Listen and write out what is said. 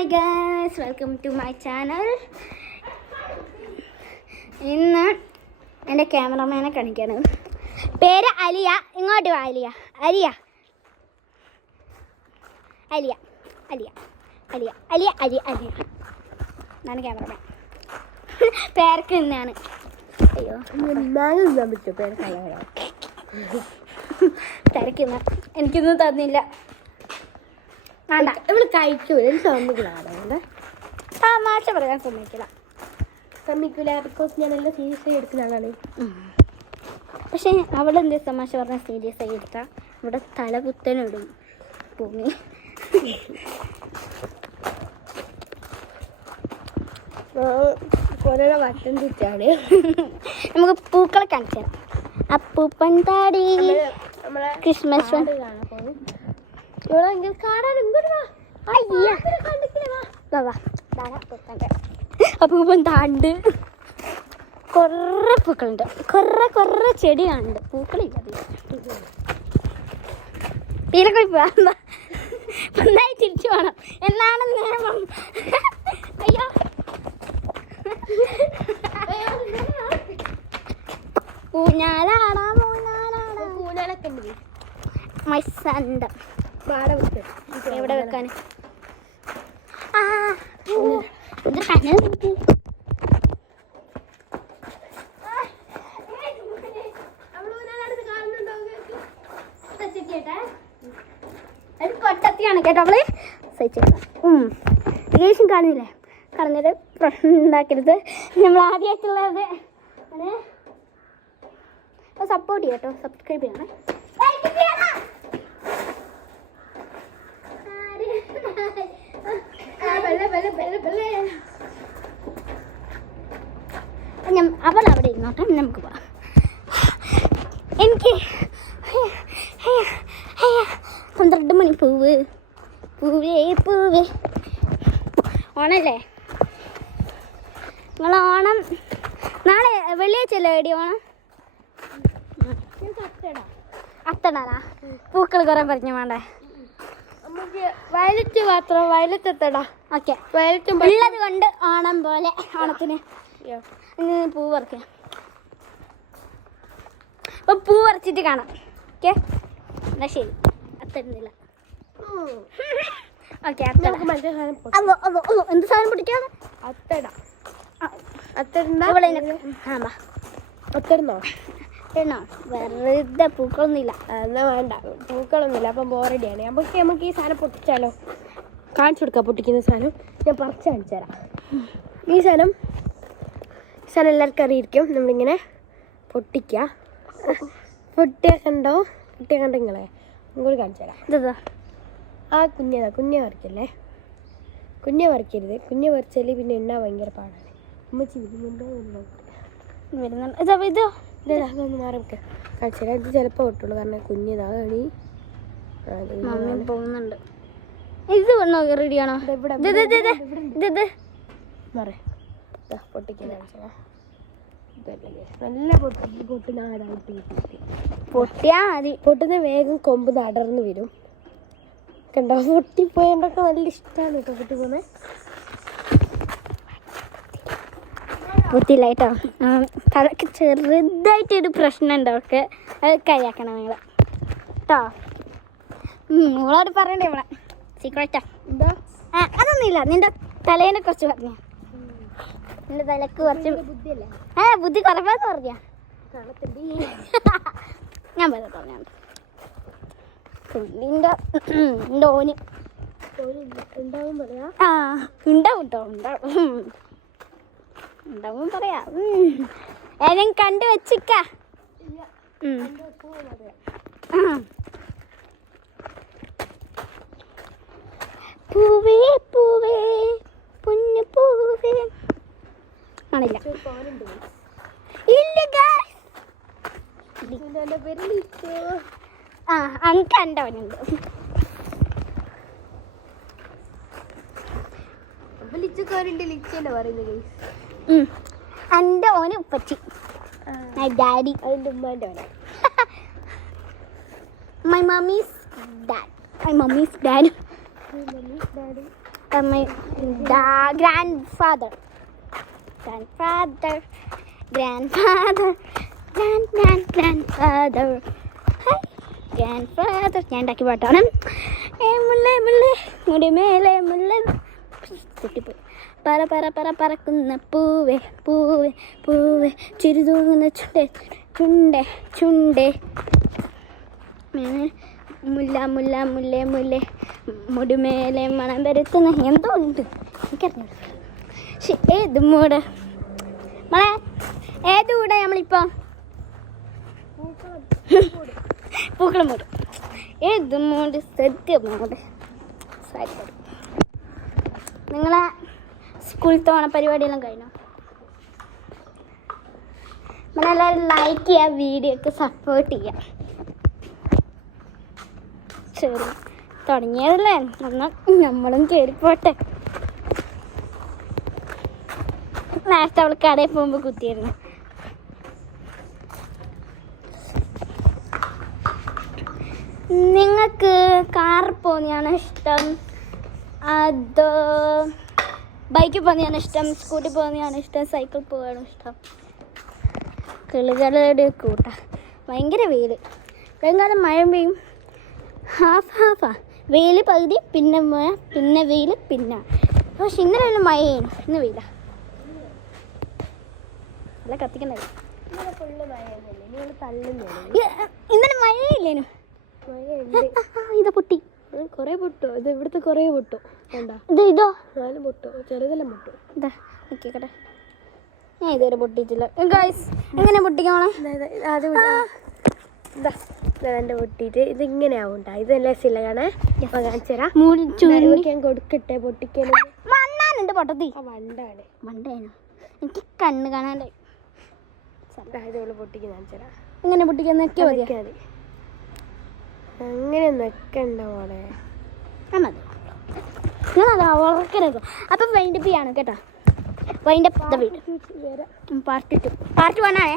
Hi guys, welcome to my channel. ഇന്ന് എൻ്റെ ക്യാമറമാനെ കാണിക്കാണ്. പേര് അലിയ. ഇങ്ങോട്ട് വാ അലിയ. അലിയ അലിയ അലിയ അലിയ അലിയ അലിയ അലിയ എന്നാണ് ക്യാമറമാൻ. പേർക്ക് തന്നെയാണ്. അയ്യോ തിരക്കുന്ന എനിക്കൊന്നും തന്നില്ല. വേണ്ട, ഇവള് കഴിക്കൂല. തമാശ പറയാൻ സമ്മതിക്കില്ല. ബിക്കോസ് ഞാൻ എല്ലാം സീരിയസ് ആയി എടുക്കുന്ന ആളാണ്. പക്ഷെ അവളെന്ത് തമാശ പറഞ്ഞാൽ സീരിയസ് ആയി എടുത്താൽ ഇവിടെ തല കുത്തനിടും ഭൂമി. കൊറേ വട്ടം ചുറ്റാണ്. നമുക്ക് പൂക്കളെ കാണിച്ചു തരാം. അപ്പൂപ്പൻ താടി ക്രിസ്മസ് അപ്പൂപ്പൻ താണ്ട് കുറേ പൂക്കളുണ്ട്. കുറേ ചെടികളുണ്ട്, പൂക്കളില്ല. തീരെ നന്നായി തിരിച്ചു വേണം എന്നാണ് നിയമം. അയ്യോ ഊഞ്ഞാലൊക്കെ മൈസണ്ട എവിടെ വെക്കാൻ? കൊട്ടത്തിയാണ് കേട്ടോ അവള് സഹിച്ചേക്കാം. കാണുന്നില്ലേ? കളഞ്ഞത് പ്രശ്നം ഉണ്ടാക്കരുത്. നമ്മൾ ആദ്യമായിട്ടുള്ളത് സപ്പോർട്ട് ചെയ്യാം കേട്ടോ. സബ്സ്ക്രൈബ് ചെയ്യണേ. അവൾ അവിടെ ഇരുന്നോട്ടെ, നമുക്ക് പോവാം. എനിക്ക് 12 മണി പൂവേ ഓണല്ലേ? നിങ്ങൾ ഓണം നാളെ വെള്ളിയാഴ്ചയല്ലേ? എടി ഓണം അത്തടാ. പൂക്കൾ കുറേ പറഞ്ഞു വേണ്ടേ? നമുക്ക് വയലറ്റ് മാത്രം. വയലറ്റ് എത്തടാ. ഓക്കെ, വയലറ്റും ഉള്ളത് കൊണ്ട് ഓണം പോലെ ഓണത്തിന് പൂ പറിക്കാം. അപ്പൊ പൂ പറിച്ചിട്ട് കാണാം. ഓക്കെ, എന്നാ ശരി. അത്തരുന്നില്ല. ഓക്കെ, മറ്റേ സാധനം എന്ത് സാധനം പൊട്ടിക്കാണ്? അത്തടാ. വെറുതെ പൂക്കളൊന്നുമില്ല. എന്നാ വേണ്ട, പൂക്കളൊന്നുമില്ല. അപ്പം ബോറടിയാണ്. നമുക്ക് ഈ സാധനം പൊട്ടിച്ചാലോ? കാണിച്ചു കൊടുക്കാം പൊട്ടിക്കുന്ന സാധനം. ഞാൻ പറിച്ച് കാണിച്ചു തരാം. ഈ സാധനം എല്ലാവർക്കും അറിയിരിക്കും. നമ്മളിങ്ങനെ പൊട്ടിക്കുക. പൊട്ടിയ കണ്ടോ നിങ്ങളെ ഇങ്ങോട്ട് കാണിച്ചു തരാം. ഇതാ ആ കുഞ്ഞെ പറിക്കല്ലേ. കുഞ്ഞെ പറിക്കരുത്. കുഞ്ഞെ പറിച്ചാൽ പിന്നെ എണ്ണ ഭയങ്കര പാടാണ്. ഉമ്മച്ചി ഇതൊന്ന് മാറിക്ക് കാണിച്ചു തരാം. ഇത് ചിലപ്പോൾ പൊട്ടുള്ളൂ, കാരണം കുഞ്ഞിതാണ്. പോകുന്നുണ്ട്. ഇത് റെഡിയാണോ? പൊട്ടിക്കാൻ നല്ല പൊട്ട് നാടായിട്ട് പൊട്ടിയാ മതി. പൊട്ടുന്ന വേഗം കൊമ്പ് നടർന്ന് വരും. കണ്ടോ? പൊട്ടിപ്പോയതൊക്കെ നല്ല ഇഷ്ടമാണ് കേട്ടോ പൊട്ടിപ്പോന്നെ. ബുദ്ധിയില്ല കേട്ടോ. തലക്ക് ചെറുതായിട്ടൊരു പ്രശ്നം ഉണ്ട്. അവർക്ക് അത് കരിയാക്കണം നിങ്ങൾ കേട്ടോ. നിങ്ങളോട് പറയണ്ടേ ഇവിടെ സീക്രറ്റാ. എന്താ? അതൊന്നുമില്ല. നിന്റെ തലേനെ കുറച്ച് പറഞ്ഞ. നിന്റെ തലക്ക് കുറച്ച് ബുദ്ധിയല്ലേ? ബുദ്ധി കുറവാന്ന് പറഞ്ഞ. ഞാൻ പറഞ്ഞു നിന്റെ ഓന് ഉണ്ടാവും പറയാ. ഉണ്ടാവും കേട്ടോ. ഉണ്ടാവും പറയാ. ഏതെങ്കിലും കണ്ടു വെച്ചിക്ക. പൂവേ പൂവേ പൊന്നു പൂവേ ആണില്ല. അനക്ക് എൻ്റെ അവനുണ്ട്. എൻ്റെ ഓന് ഉപ്പച്ചി. ഡാഡി. അതിൻ്റെ ഉമ്മാൻ്റെ അവനെ. My mommy's dad. My mommy's dad. My mommy's daddy. my grandfather. Grandfather. Hi, grandfather. ഞാൻ ഉണ്ടാക്കി പാട്ടാണ്. മുല്ലേ മുല്ലേ മുടിമേലെ മുല്ല പൊട്ടിപ്പോയി. പറ പറ പറ പറക്കുന്ന പൂവേ പൂവേ പൂവേ ചിരി തൂങ്ങുന്ന ചുണ്ടേ ചുണ്ടേ ചുണ്ടേ മുല്ല മുല്ല മുല്ലേ മുല്ലേ മുടിമേലെ മണം വരുത്തുന്ന എന്തോ ഉണ്ട് എനിക്കറിഞ്ഞു. പക്ഷെ ഏത് മൂട് മോളെ ഏത് കൂടെ നമ്മളിപ്പോൾ പൂക്കളും മൂട് ഏത് മൂട് സദ്യ മൂട് സാരി. നിങ്ങളെ സ്കൂളിലത്തെ ഓണപ്പരിപാടിയെല്ലാം കഴിഞ്ഞോ? നമ്മളെല്ലാവരും ലൈക്ക് ചെയ്യുക, വീഡിയോക്ക് സപ്പോർട്ട് ചെയ്യുക. ശരി തുടങ്ങിയതല്ലേ, എന്നാൽ നമ്മളും കയറിപ്പോട്ടെ. നേരത്തെ അവൾ കടയിൽ പോകുമ്പോൾ കുത്തിയിരുന്നു. നിങ്ങൾക്ക് കാറിൽ പോകുന്നതാണ് ഇഷ്ടം അതോ ബൈക്കിൽ പോകുന്നതാണ് ഇഷ്ടം, സ്കൂട്ടി പോകുന്നതാണ് ഇഷ്ടം, സൈക്കിൾ പോവുകയാണ് ഇഷ്ടം? കിളികളുടെ കൂട്ട ഭയങ്കര വെയിൽ. വേഗം മഴ പെയ്യും, ഹാഫാ. വെയിൽ പകുതി, പിന്നെ മഴ, പിന്നെ വെയിൽ, പിന്നെ. പക്ഷെ ഇന്നലെ തന്നെ മഴയാണ്, ഇന്ന് വെയില. അല്ല കത്തിക്കണ്ടേ, ഇന്നലെ മഴയില്ലേനു. ഇതാ പൊട്ടി, കുറേ പൊട്ടോ. ഇത് ഇവിടുത്തെ കുറേ പൊട്ടോ. ഇതോ നാലും പൊട്ടോ, ചെറുതെല്ലാം പൊട്ടോ. ഇതാ നോക്കിക്കട്ടെ, ഞാൻ ഇതുവരെ പൊട്ടിയിട്ടില്ല ഗൈസ്. എങ്ങനെ പൊട്ടിക്കണേ? എൻ്റെ പൊട്ടിയിട്ട് ഇതിങ്ങനെയാവും ഉണ്ടാ. ഇത് നല്ല സിലകാണേ, കാണിച്ചു തരാം. ഞാൻ കൊടുക്കട്ടെ പൊട്ടിക്കാൻ. മണ്ണാനുണ്ട് പൊട്ടത്തി. വണ്ടാണ് മണ്ടേനോ? എനിക്ക് കണ്ണ് കാണാനായി. ഇതോള് പൊട്ടിക്കാൻ കാണിച്ചു തരാം. ഇങ്ങനെ പൊട്ടിക്കാൻ നെക്കിയാൽ മതി. അങ്ങനെ നെക്കണ്ട പോലെ മതി. നിങ്ങളത് വളർക്കരുത്. അപ്പം വൈൻഡപ്പ് ചെയ്യാണ് കേട്ടോ. വൈൻഡപ്പ് ദ വീട് പാർട്ട് 2 പാർട്ട് 1 ആണേ.